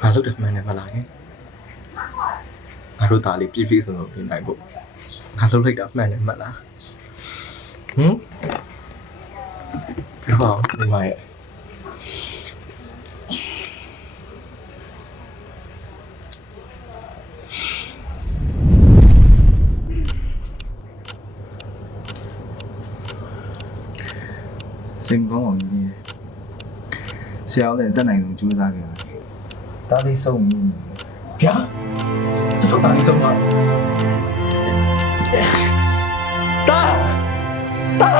မိမငါလုပ်တယ်မှန်တယ်မလားဟင်ငါတို့သားလေးပြည့်ပြည့်စုံစုံပြင်နိုင်ဖို့ငါလုပ်လိုက်တာမှန်တယ်မလားဟမ်ပြောပါဦးမိမရဲ့စိတ်မကောင်းပါဘူးကြီးဆရာလည်းတက်နိုင်လို့ကြိုးစားခဲ့တယ် ဒါလေးစုံပြီဗျာကျွန်တော်သားလေးစုံပါတာတာ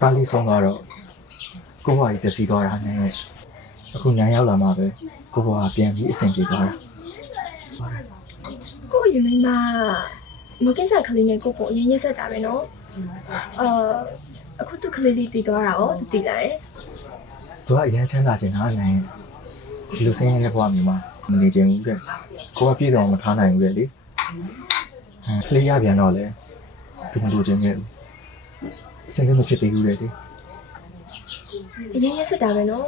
တာလေးဆုံးတော့ကိုဘွားကြီးပျက်စီးသွားတာနဲ့အခုညာရောက်လာမှပဲကိုဘွားကပြန်ပြီးအဆင်ပြေသွားတာကို့ရင်မိမမကိစ္စကလေးနဲ့ကို့ပုံအရင်ရက်ဆက်တာပဲနော်အာအခုသူကလေးလေးတည်သွားတာရောသူတည်လာရဲ့ သူကအရန်ချမ်းသာချင်တာနဲ့ဒီလိုဆင်းရဲတဲ့ဘဝမျိုးမှာမနေချင်ဘူးတဲ့ကိုကပြည်ဆောင်မထားနိုင်ဘူးတဲ့လေအဲကလေးရပြန်တော့လေသူမလိုချင်ခဲ့ဘူးစင်ကမဖြစ်သေးဘူးလေဒီအရင်ရက်ဆက်တာပဲနော်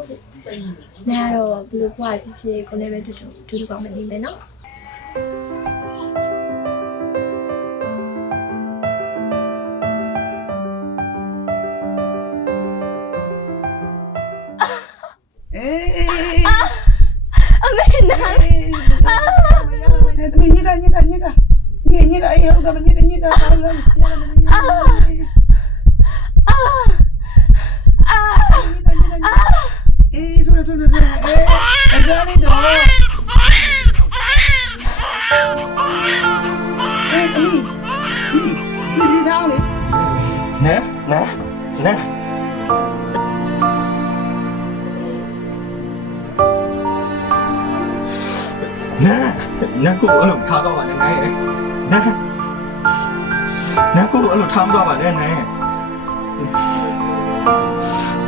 နားတော့ဘယ်လိုဘွားဖြစ်ဖြစ်ကိုလည်းပဲတူတူတူတူကောင်းမနေမယ်နော် ညညတာအေးဟုတ်ကမညတာညတာအားလုံးညတာညတာအာအာအေးတို့တို့တို့အေးအစားလေးတော့အေးအီးဒီဒီထောင်းလေနဲနဲနဲနဲနဲကိုအဲ့လိုထားတော့ပါ နဲ့နဲနဲနဲကိုအဲ့လိုထားမတော့ပါနဲ့နဲ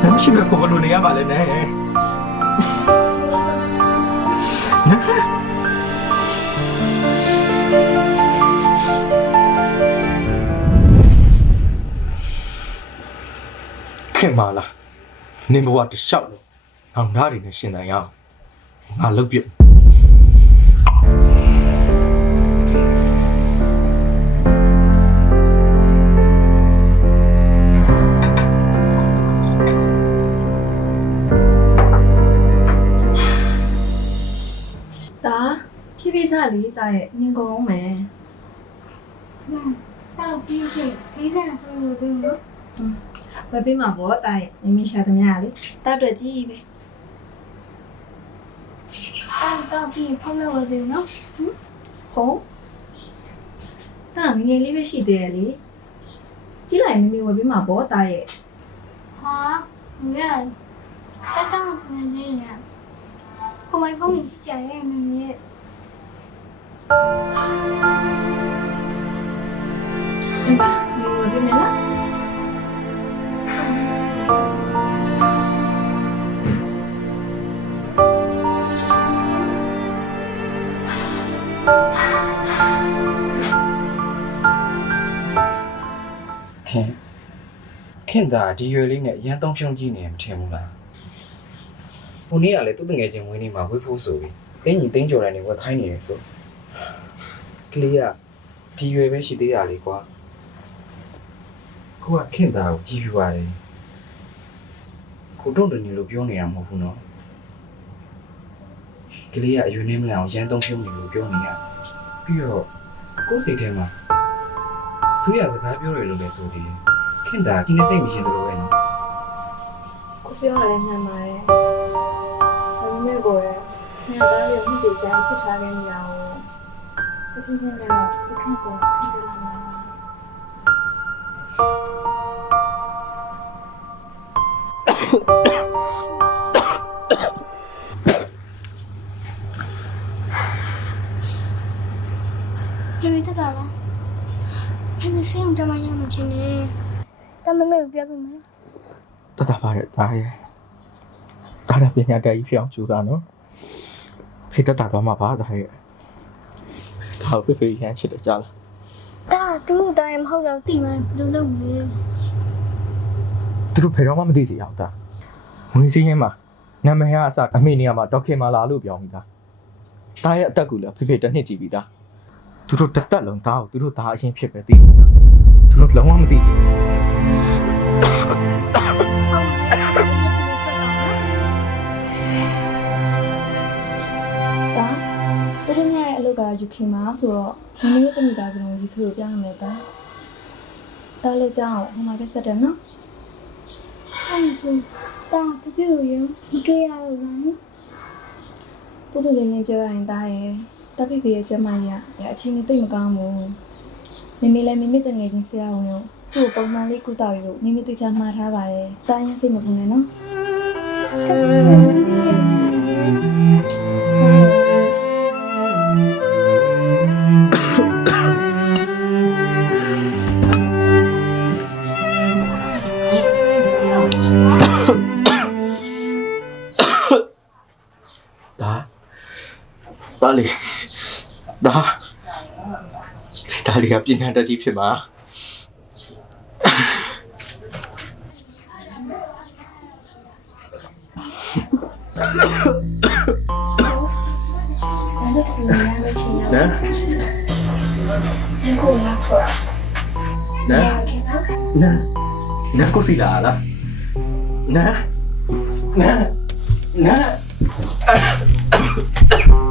နဲမရှိဘဲကိုဘယ်လိုနေရပါလဲနဲနဲခင်ပါလားနင်ဘဝတစ်လျှောက်လို့ငေါငါးတွေနဲ့ရှင်နိုင်ရအောင်ငါလုပ်ပြ လေးတာရဲ့ညင်ကုန်အောင်မယ်တောက်ပြီးချင်းကိစ္စဆုံးလို့ပြောနော်ဝယ်ပေးမှာပေါ့တာရဲ့မိမိရှာသမျှလေးတာအတွက်ကြီးပဲတောက်တောက်ပြီးဖုန်းလို့ဝယ်ပြောနော်ဟုတ်တာငငယ်လေးပဲရှိသေးတယ်လေကြည့်လိုက်မိမိဝယ်ပေးမှာပေါ့တာရဲ့ဟာမရတက်တောက်ပြန်နေရကိုမိုင်ဖုန်းကြီးကြာရဲ့မမရဲ့ အင်းပါမိဝယ်ပေးမယ်လားခင်ခင်သာဒီရွယ်လေးနဲ့ရန်သုံးဖြုံးကြည့်နေရင်မထင်ဘူးလားဟိုနေ့ကလည်းသူ့တငယ်ချင်းဝင်းနေမှာဝိဖို့ဆိုပြီးအင်းကြီးတင်းကြော်တိုင်းနေဝက်ခိုင်းနေတယ်ဆိုက လေးကဒီရွယ်ပဲရှိသေးတာလေကွာကိုကခင်သာကိုကြည့်ပြပါတယ်ကိုတော့တနေလို့ပြောနေတာမဟုတ်ဘူးနော်ကလေးကအရွယ်နေမလားအောင်ရန်သုံးဖြုံးနေလို့ပြောနေတာပြီးတော့ကိုယ်စိတ်ထဲမှာသူရစကားပြောရလို့လည်းဆိုသေးတယ်ခင်တာဒီနေ့တိတ်မရှိသလိုပဲနော်ကိုပြောရတယ်မှန်ပါတယ်ဒါပေမဲ့ကိုရဲ့ညသားလေးကိုမြစ်ကြိုင်ဖြစ်ထားခဲ့နေရအောင် တဖြည်းဖြည်းနဲ့တော့ဒုက္ခပေါ်ဖြစ်လာမှာပြေပြေတက်တာလားဖက်နေစင်းတမရမချင်းနေတမမေကိုပြောပြမယ်တတ်တာပါရဲ့ဒါရဲ့ဒါတာပညာတတ်ကြီးဖြစ်အောင်ကြိုးစားနော်ဖေတတ်တာတော့မှာပါဒါရဲ့ ဒါကိုဖေဖေရမ်းချစ်တယ်ကြားလားတာသူ့တိုင်းမဟုတ်တော့တိမှဘယ်လိုလုပ်မလဲသူတို့ဖေတော့မှမသိစီအောင်ဒါငဝင်စည်းရင်မှာနာမည်ကအစအမေနေရာမှာဒေါက်ခင်မာလာလို့ပြောမိသားတားရဲ့အသက်ကူလည်းဖေဖေတစ်နှစ်ကြည့်ပြီးသားသူတို့တစ်သက်လုံးသားကိုသူတို့သားအရင်ဖြစ်ပဲသိနေတာသူတို့လုံးဝမသိချင်ဘူး ရဲ့အလုပ်က UK မှာဆိုတော့မင်းတို့တမိသားစုလုံး UK ကိုပြောင်းရမယ်တာဒါလည်းကြောင်းဟိုမှာကဆက်တယ်နော်အဲ့ဆိုတာပြပြကိုရောမတွေ့ရတော့ဘူးပုဂ္ဂိုလ်လေးလေးပြောရရင်တားရဲ့တပိပိရဲ့ကျမကြီးကအခြေအနေသိပ်မကောင်းဘူးမိမိလည်းမိမိတငယ်ချင်းဆရာဝန်ကိုသူ့ကိုပုံမှန်လေးကုသပြီးလို့မိမိတိကျမှားထားပါတယ်တားရင်စိတ်မပူနဲ့နော်ဒါ ဒါလေကပြင်ထန်တက်ကြီးဖြစ်မှာအဲ့ဒါကိုရမ်းချင်ရနော်ကို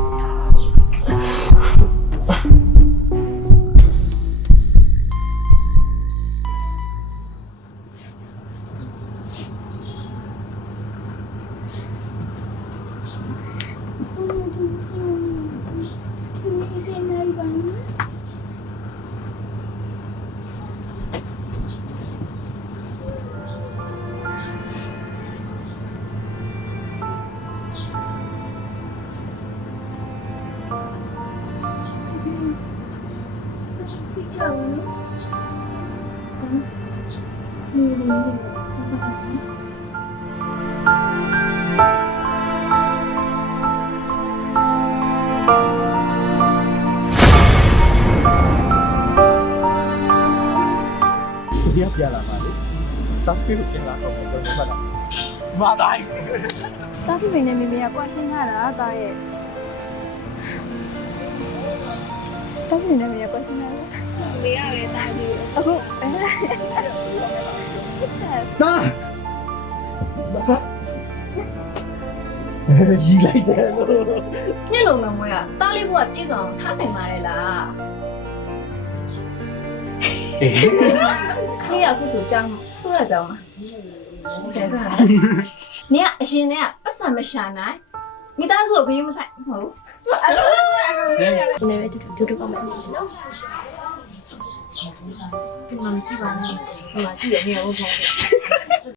ပြပြလာပါလေတပ်ပြီးပြင်လာတော့မယ်တော့မှတ်တာမာတိုင်းတာပိပိနဲ့မိမိကကွာရှင်းထားတာတားရဲ့တာပိနဲ့မိမိကကွာရှင်းထားတာမေရပဲတားပြီးအခုအဲဒါရီလိုက်တယ်လို့ညက်လုံးလုံးမွေးကတားလေးဘုကပြည့်စုံအောင်ထားနိုင်ပါလေလား အေးခေကအခုဆိုကြောင်းဆိုရကြောင်းလားတဲ့ကနင်ကအရင်တည်းကပတ်စံမရှာနိုင်မိသားစုကိုဂရုမစိုက်မဟုတ်ဘူးအဲ့လိုဒီနေ့ပဲတူတူတူတူပါမယ်နော်ဒီမှာကြည့်ပါနဲ့ဒီမှာကြည့်ရနေအောင်ပေါ့